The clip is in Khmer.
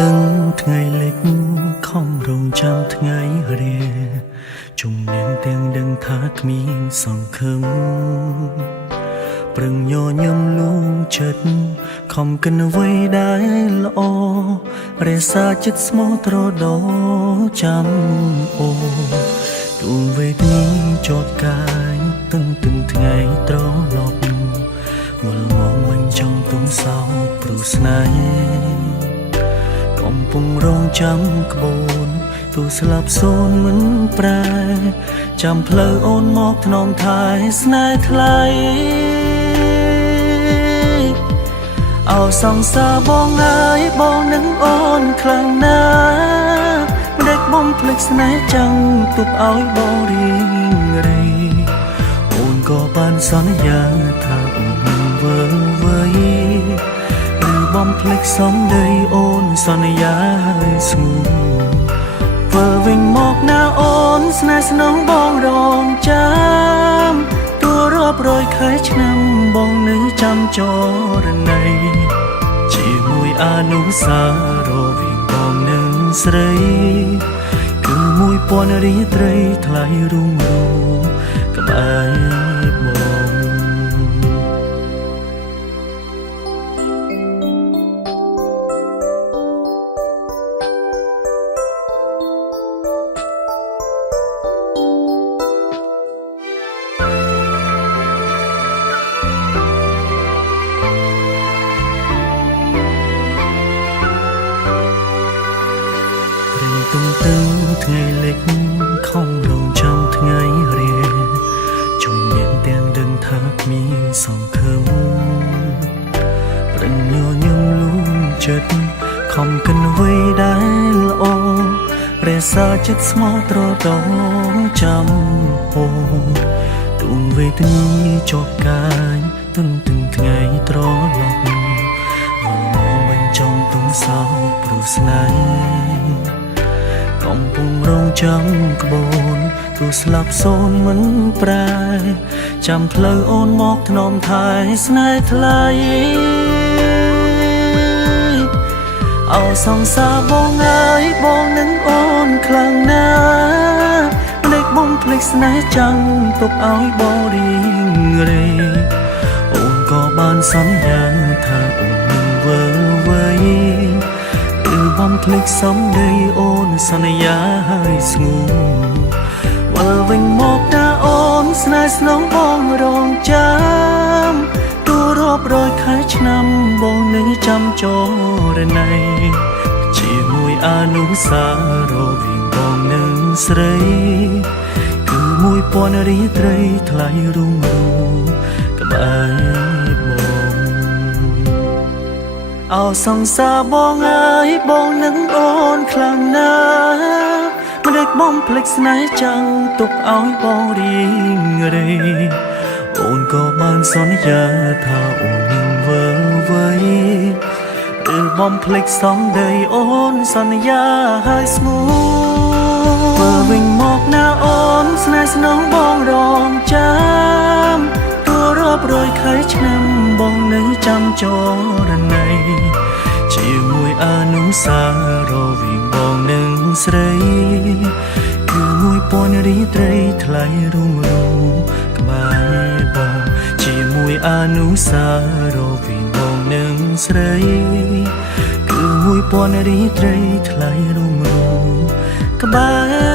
តឹងថ្ងៃលិចខំរងចាំថ្ងៃរាជំនាញទាំងដឹងថាគ្មានសង្ឃឹមប្រឹងញញឹមលួងចិត្តខំកិនអ្វីដែលល្អរក្សាចិត្តស្មោះត្រដោចាំអូទូលវេទនីជាប់កាយតឹងថ្ងៃត្រឡប់វល់មកមិនចង់ទុំសោកព្រោះស្នេហ៍កំពុងរងចាំក្បូនទូស្លាប់សូនមិនប្រែចាំផ្លូវអូនមកថ្នមថែស្នេហ៍ថ្លៃអោសងសាបងអើយបងនឹងអូនខ្លាំងណាស់មិនដេចបំភ្លេចស្នេហ៍ចាំងទុកឲ្យបងរីងរៃអូនក៏បានសន្យាថាអូននឹងវើវៃបំភ្លេចសំដីអូនសន្យាឲ្យស្ងួនធ្វើវិញមកណាអូនស្នេហ៍ស្នងបងរងចាំទួរាប់រយខែឆ្នាំបងនៅចាំចរណីជាមួយអនុស្សាវរីយ៍បងនឹងស្រីគឺ1000រាត្រីថ្លៃរុងរួមក្បែរបងទឹងថ្ងៃលិចខំរងចាំថ្ងៃរាជំនាញទាំងដឹងថាគ្មានសង្ឃឹមប្រឹងញញឹមលួងចិត្តខំកិនអ្វីដែលល្អរក្សាចិត្តស្មោះត្រដោចាំអូទូនវេទនីជាប់កាយទន្ទឹងថ្ងៃត្រឡប់វល់មកបញ្ចង់ទុំសោកព្រោះស្នេហ៍កំពុងរងចាំក្បូនទូស្លាប់សូនមិនប្រែចាំផ្លូវអូនមកថ្នមថែស្នេហ៍ថ្លៃអោសងសាបងអើយបងនឹងអូនខ្លាំងណាស់មិនដេចបំភ្លេចស្នេហ៍ចាំងទុកឲ្យបងរីងរៃអូនក៏បានសន្យាថាអូននឹងវើវៃបំភ្លេចសំដីអូនសន្យាឲ្យស្ងួនវល់វិញមកតាអូនស្នេហ៍ស្នងបងរងចាំទូរាប់រយខែឆ្នាំបងនឹងចាំចរណីជាមួយអនុស្សាវរីយ៍បងនឹងស្រីគឺ1000រាត្រីថ្លៃរុងរួមក្បែរអោសងសាបងអើយបងនឹងអូនខ្លាំងណាស់មិនដេចបំភ្លេចស្នេហ៍ចាំងទុកឲ្យបងរីងរៃអូនក៏បានសន្យាថាអូននឹងវើវៃបំភ្លេចសំដីអូនសន្យាឲ្យស្ងួនធ្វើវិញមកណាអូនស្នេហ៍ស្នងបងរងចាំទួរាប់រយខែឆ្នាំបងនៅចាំចរណីជាមួយអនុស្សាវរីយ៍បងនឹងស្រីគឺ1000រាត្រីថ្លៃរុងរួមក្បែរបងជាមួយអនុស្សាវរីយ៍បងនឹងស្រីគឺ1000រាត្រីថ្លៃរុងរួមក្បែរ